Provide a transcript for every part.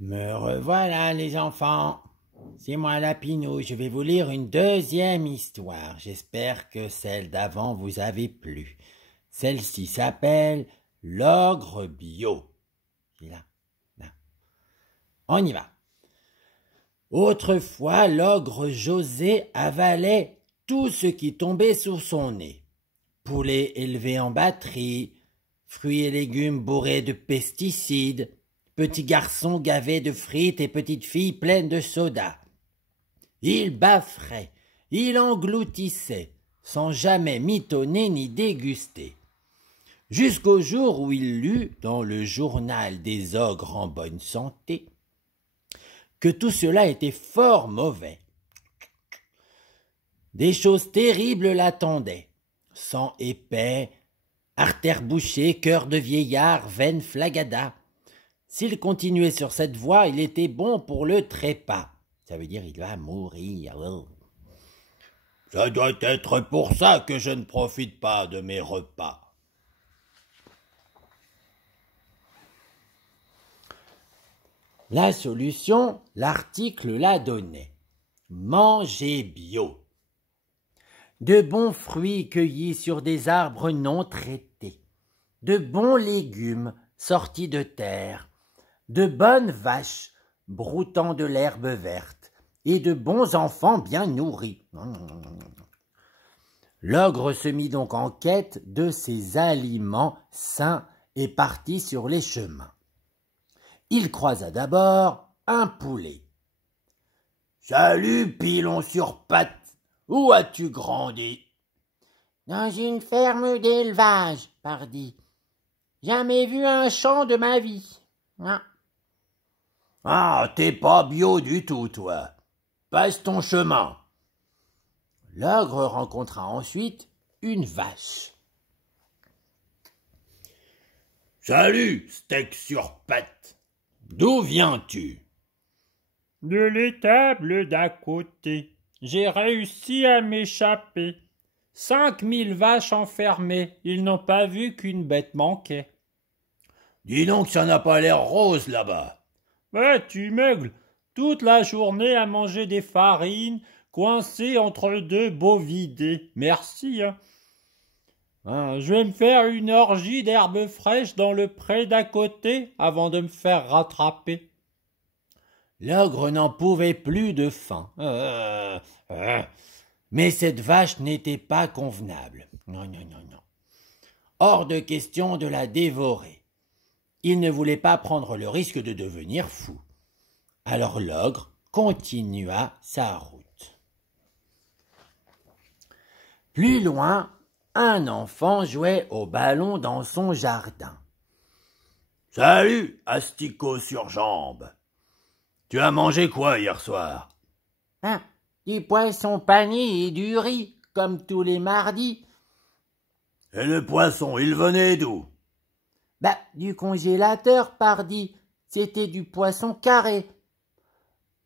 Me revoilà, les enfants. C'est moi Lapinou, je vais vous lire une deuxième histoire. J'espère que celle d'avant vous avait plu. Celle-ci s'appelle L'ogre bio. C'est là, là. On y va. Autrefois, l'ogre José avalait tout ce qui tombait sous son nez. Poulets élevés en batterie, fruits et légumes bourrés de pesticides, petits garçons gavés de frites et petites filles pleines de soda. Il bafferait, il engloutissait, sans jamais mitonner ni déguster. Jusqu'au jour où il lut, dans le journal des ogres en bonne santé, que tout cela était fort mauvais. Des choses terribles l'attendaient. Sang épais, artères bouchées, cœur de vieillard, veines flagada. S'il continuait sur cette voie, il était bon pour le trépas. Ça veut dire il va mourir. Ça doit être pour ça que je ne profite pas de mes repas. La solution, l'article la donnait. Manger bio. De bons fruits cueillis sur des arbres non traités, de bons légumes sortis de terre, de bonnes vaches broutant de l'herbe verte et de bons enfants bien nourris. L'ogre se mit donc en quête de ces aliments sains et partit sur les chemins. Il croisa d'abord un poulet. « Salut, pilon sur pattes, où as-tu grandi ?»« Dans une ferme d'élevage, pardi. Jamais vu un champ de ma vie. Ah. »« Ah, t'es pas bio du tout, toi. Passe ton chemin. » L'ogre rencontra ensuite une vache. « Salut, steak sur pattes. D'où viens-tu ?»« De l'étable d'à côté. J'ai réussi à m'échapper. 5000 vaches enfermées, ils n'ont pas vu qu'une bête manquait. »« Dis donc, ça n'a pas l'air rose là-bas. »« Ouais, tu meugles, toute la journée à manger des farines, coincé entre deux bovidés. Merci, hein. Je vais me faire une orgie d'herbes fraîches dans le pré d'à côté avant de me faire rattraper. » L'ogre n'en pouvait plus de faim. Mais cette vache n'était pas convenable. Non. Hors de question de la dévorer. Il ne voulait pas prendre le risque de devenir fou. Alors l'ogre continua sa route. Plus loin, un enfant jouait au ballon dans son jardin. « Salut, asticot sur jambes. Tu as mangé quoi hier soir ?»« Du poisson pané et du riz, comme tous les mardis. »« Et le poisson, il venait d'où ?»« Du congélateur, pardi. C'était du poisson carré. »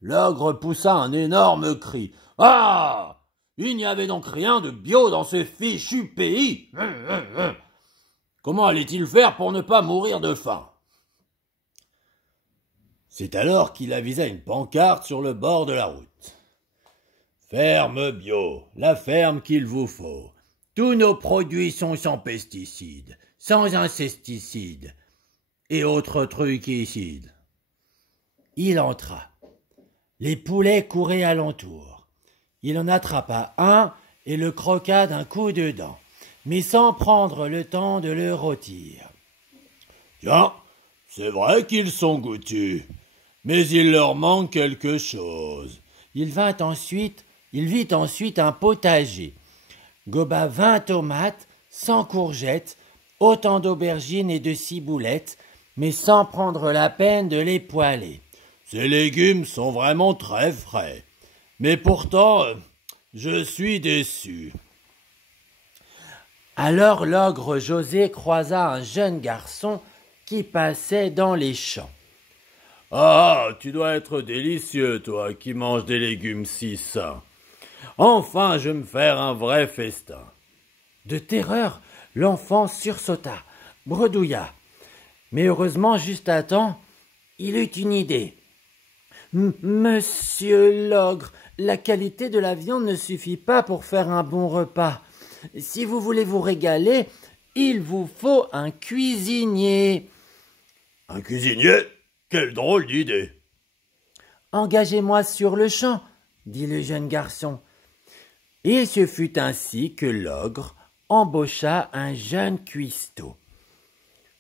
L'ogre poussa un énorme cri. « Ah ! Il n'y avait donc rien de bio dans ce fichu pays. Comment allait-il faire pour ne pas mourir de faim ?» C'est alors qu'il avisa une pancarte sur le bord de la route. « Ferme bio, la ferme qu'il vous faut. Tous nos produits sont sans pesticides, sans insecticides et autres truquicides. » Il entra. Les poulets couraient alentour. Il en attrapa un et le croqua d'un coup de dent, mais sans prendre le temps de le rôtir. « Tiens, c'est vrai qu'ils sont goûtus, mais il leur manque quelque chose. » Il vit ensuite un potager, goba 20 tomates, 100 courgettes, autant d'aubergines et de ciboulettes, mais sans prendre la peine de les poêler. Ces légumes sont vraiment très frais. Mais pourtant, je suis déçu. Alors l'ogre José croisa un jeune garçon qui passait dans les champs. « Ah, tu dois être délicieux, toi, qui manges des légumes si sains. Enfin, je vais me faire un vrai festin. » De terreur, l'enfant sursauta, bredouilla. Mais heureusement, juste à temps, il eut une idée. Monsieur l'ogre, la qualité de la viande ne suffit pas pour faire un bon repas. Si vous voulez vous régaler, il vous faut un cuisinier. Un cuisinier? Quelle drôle d'idée! Engagez-moi sur le champ, dit le jeune garçon. Et ce fut ainsi que l'ogre embaucha un jeune cuistot.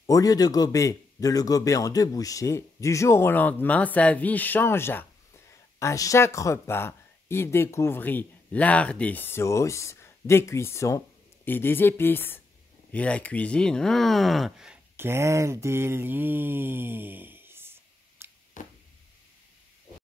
Au lieu de le gober en 2 bouchées, du jour au lendemain, sa vie changea. À chaque repas, il découvrit l'art des sauces, des cuissons et des épices. Et la cuisine, quel délice!